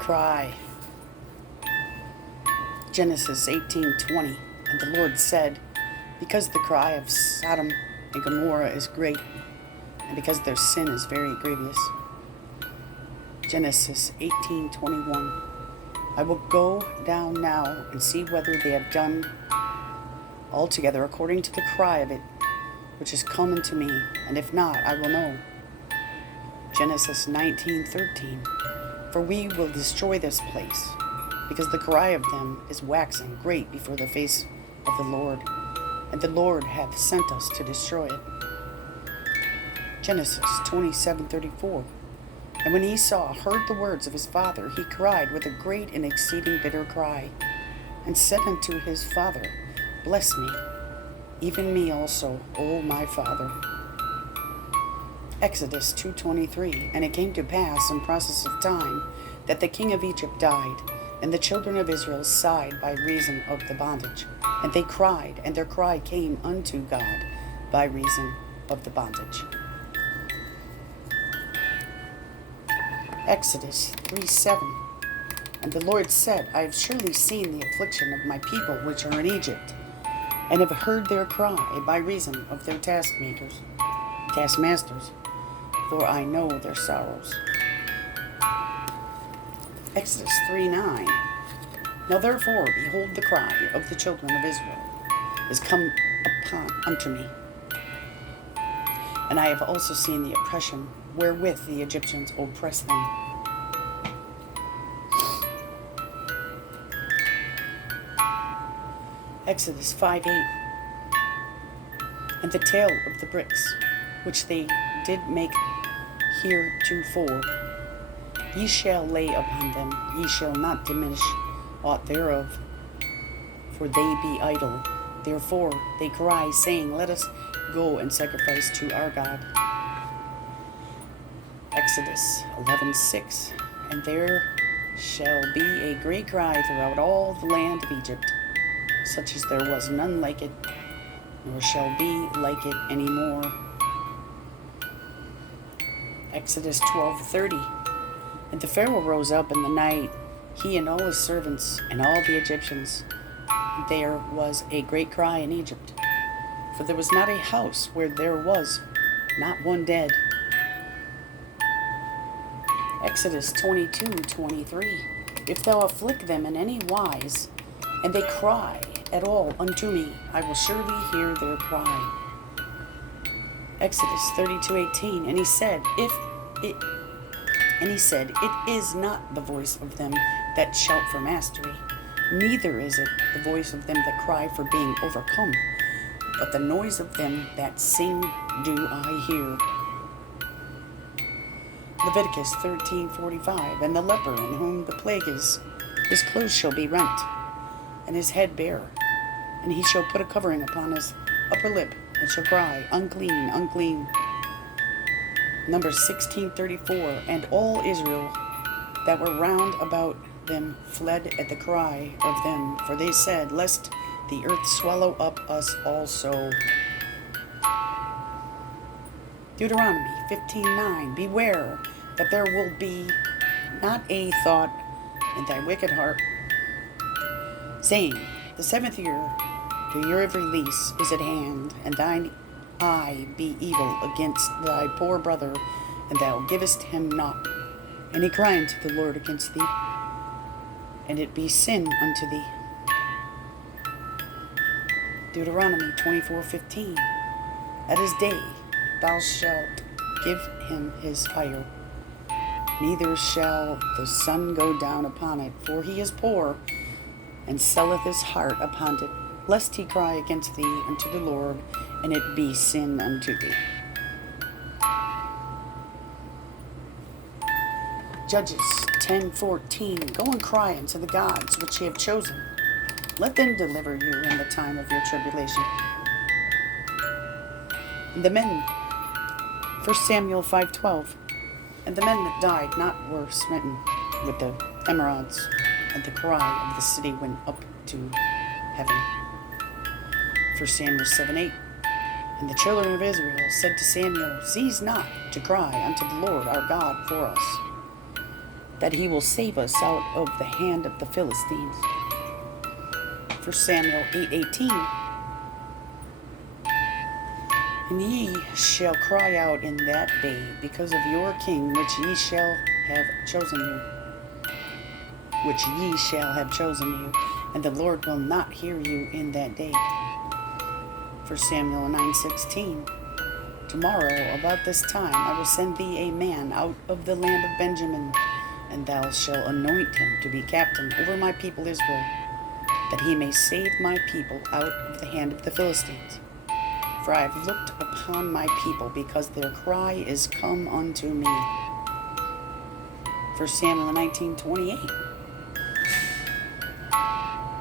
cry. Genesis 18:20. And the Lord said, because the cry of Sodom and Gomorrah is great, and because their sin is very grievous. Genesis 18:21. I will go down now and see whether they have done altogether according to the cry of it, which is come unto me, and if not, I will know. Genesis 19:13. For we will destroy this place, because the cry of them is waxing great before the face of the Lord, and the Lord hath sent us to destroy it. Genesis 27:34. And when Esau heard the words of his father, he cried with a great and exceeding bitter cry, and said unto his father, Bless me, even me also, O my father. Exodus 2:23. And it came to pass in process of time that the king of Egypt died, and the children of Israel sighed by reason of the bondage. And they cried, and their cry came unto God by reason of the bondage. Exodus 3:7. And the Lord said, I have surely seen the affliction of my people which are in Egypt, and have heard their cry by reason of their taskmasters, for I know their sorrows. Exodus 3:9. Now therefore, behold, the cry of the children of Israel is come unto me, and I have also seen the oppression wherewith the Egyptians oppress them. Exodus 5:8. And the tale of the bricks, which they did make heretofore, ye shall lay upon them, ye shall not diminish aught thereof, for they be idle. Therefore they cry, saying, Let us go and sacrifice to our God. Exodus 11:6. And there shall be a great cry throughout all the land of Egypt, such as there was none like it, nor shall be like it any more. Exodus 12:30. And the Pharaoh rose up in the night, he and all his servants, and all the Egyptians. There was a great cry in Egypt, for there was not a house where there was not one dead. Exodus 22:23. If thou afflict them in any wise, and they cry at all unto me, I will surely hear their cry. Exodus 32:18. And he said, It is not the voice of them that shout for mastery, neither is it the voice of them that cry for being overcome, but the noise of them that sing do I hear. Leviticus 13:45. And the leper in whom the plague is, his clothes shall be rent, and his head bare, and he shall put a covering upon his upper lip, and shall cry, Unclean, unclean. Numbers 16:34. And all Israel that were round about them fled at the cry of them, for they said, Lest the earth swallow up us also. Deuteronomy 15:9. Beware that there will be not a thought in thy wicked heart, saying, The seventh year, the year of release, is at hand, and thine eye be evil against thy poor brother, and thou givest him not. And he cry unto the Lord against thee, and it be sin unto thee. Deuteronomy 24:15. At his day thou shalt give him his hire, neither shall the sun go down upon it, for he is poor, and selleth his heart upon it, lest he cry against thee unto the Lord, and it be sin unto thee. Judges 10:14. Go and cry unto the gods which ye have chosen. Let them deliver you in the time of your tribulation. And the men, 1 Samuel 5:12. And the men that died not were smitten with the emerods, and the cry of the city went up to heaven. 1 Samuel 7:8. And the children of Israel said to Samuel, Cease not to cry unto the Lord our God for us. that he will save us out of the hand of the Philistines. For Samuel 8:18. And ye shall cry out in that day because of your king which ye shall have chosen you. Which ye shall have chosen you, and the Lord will not hear you in that day. For Samuel 9:16. Tomorrow about this time I will send thee a man out of the land of Benjamin, and thou shalt anoint him to be captain over my people Israel, that he may save my people out of the hand of the Philistines. For I have looked upon my people, because their cry is come unto me. For Samuel 19:28.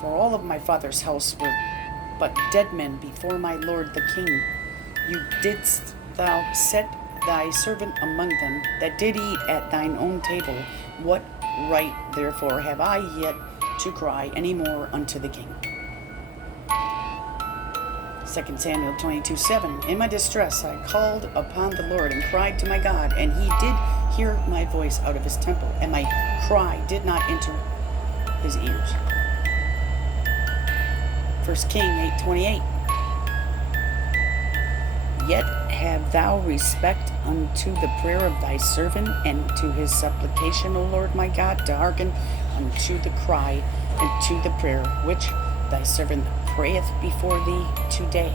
For all of my father's house were but dead men before my lord the king. You didst thou set thy servant among them, that did eat at thine own table. What right therefore have I yet to cry any more unto the king? 2 Samuel 22:7. In my distress I called upon the Lord and cried to my God, and he did hear my voice out of his temple, and my cry did not enter his ears. 1 King 8:28. Yet have thou respect unto the prayer of thy servant, and to his supplication, O Lord my God, to hearken unto the cry and to the prayer which thy servant prayeth before thee today.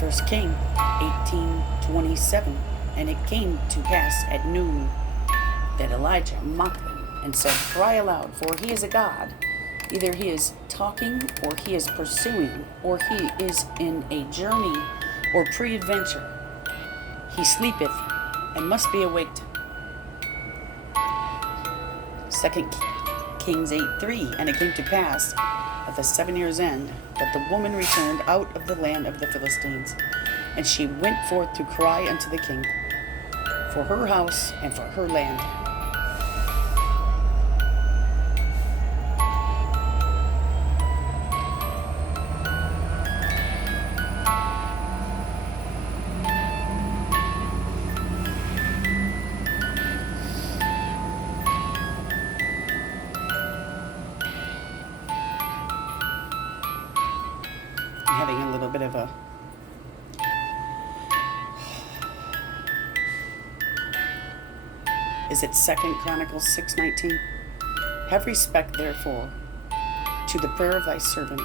1 King 18:27. And it came to pass at noon that Elijah mocked them and said, Cry aloud, for he is a god. Either he is talking, or he is pursuing, or he is in a journey, or peradventure he sleepeth and must be awaked. 2 Kings 8:3. And it came to pass at the 7 years' end that the woman returned out of the land of the Philistines, and she went forth to cry unto the king for her house and for her land. Having a little bit of a is it 2 Chronicles 6:19? Have respect therefore to the prayer of thy servant,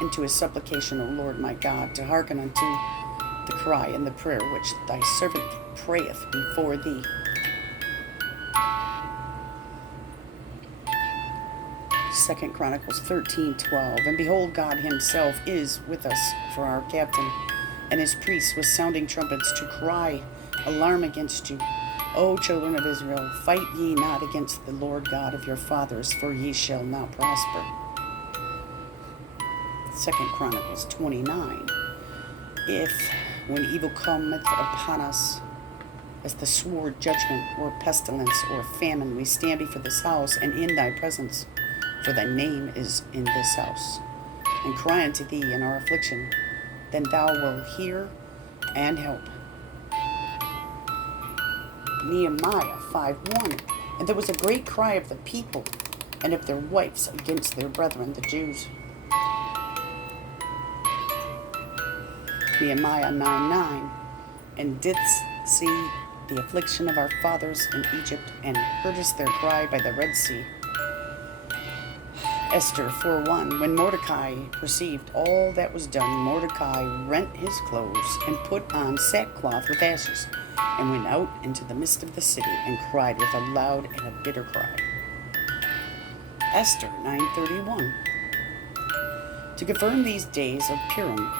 and to his supplication, O Lord my God, to hearken unto the cry and the prayer which thy servant prayeth before thee. 2 Chronicles 13:12. And behold, God himself is with us for our captain, and his priests with sounding trumpets to cry alarm against you. O children of Israel, fight ye not against the Lord God of your fathers, for ye shall not prosper. 2 Chronicles 29. If, when evil cometh upon us, as the sword, judgment, or pestilence, or famine, we stand before this house and in thy presence, for thy name is in this house, and cry unto thee in our affliction, then thou wilt hear and help. Nehemiah 5:1. And there was a great cry of the people and of their wives against their brethren, the Jews. Nehemiah 9:9. And didst see the affliction of our fathers in Egypt, and heardest their cry by the Red Sea. Esther 4:1. When Mordecai perceived all that was done, Mordecai rent his clothes, and put on sackcloth with ashes, and went out into the midst of the city, and cried with a loud and a bitter cry. Esther 9:31. To confirm these days of Purim,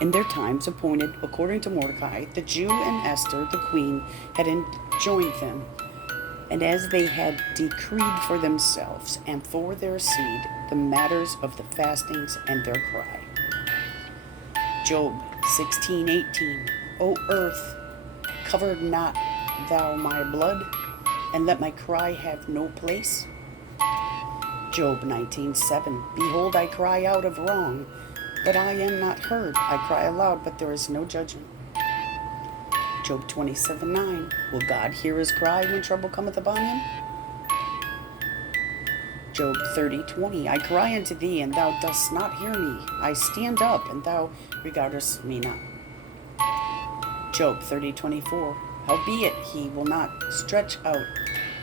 in their times appointed according to Mordecai, the Jew, and Esther, the queen, had enjoined them, and as they had decreed for themselves and for their seed the matters of the fastings and their cry. Job 16:18. O earth, cover not thou my blood, and let my cry have no place. Job 19:7. Behold, I cry out of wrong, but I am not heard. I cry aloud, but there is no judgment. Job 27:9. Will God hear his cry when trouble cometh upon him? Job 30:20. I cry unto thee, and thou dost not hear me. I stand up, and thou regardest me not. Job 30:24. Howbeit he will not stretch out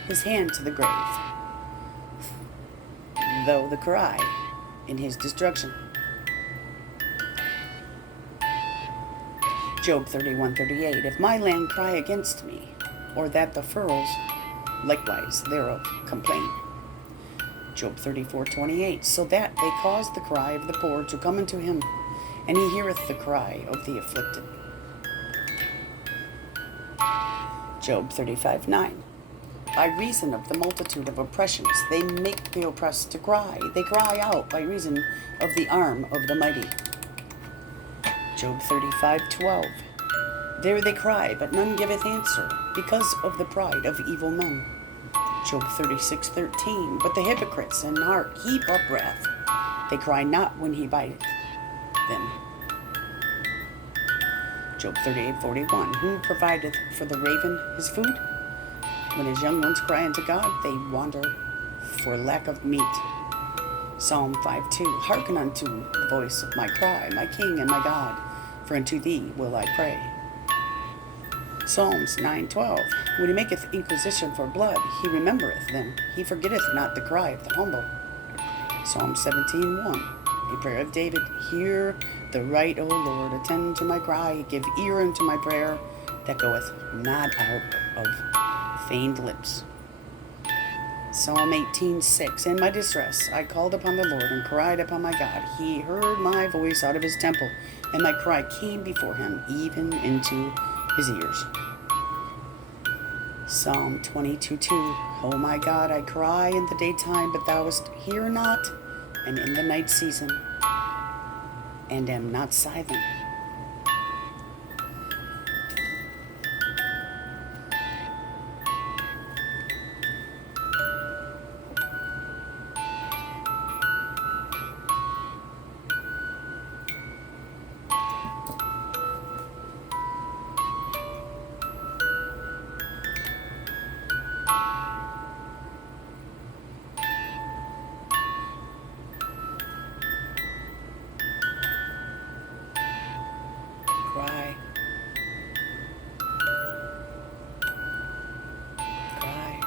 his hand to the grave, though the cry in his destruction. Job 31:38. If my land cry against me, or that the furrows likewise thereof complain. Job 34:28. So that they cause the cry of the poor to come unto him, and he heareth the cry of the afflicted. Job 35:9. By reason of the multitude of oppressions, they make the oppressed to cry. They cry out by reason of the arm of the mighty. Job 35:12. There they cry, but none giveth answer, because of the pride of evil men. Job 36:13. But the hypocrites in heart heap up wrath. They cry not when he biteth them. Job 38:41. Who provideth for the raven his food? When his young ones cry unto God, they wander for lack of meat. Psalm 5:2. Hearken unto the voice of my cry, my King and my God, for unto thee will I pray. Psalms 9:12. When he maketh inquisition for blood, he remembereth them. He forgetteth not the cry of the humble. Psalm 17:1. A prayer of David. Hear the right, O Lord, attend to my cry, give ear unto my prayer, that goeth not out of feigned lips. Psalm 18:6. In my distress I called upon the Lord and cried upon my God. He heard my voice out of his temple, and my cry came before him, even into his ears. Psalm 22:2. O my God, I cry in the daytime, but thou hear not, and in the night season, and am not silent. Cry. Cry.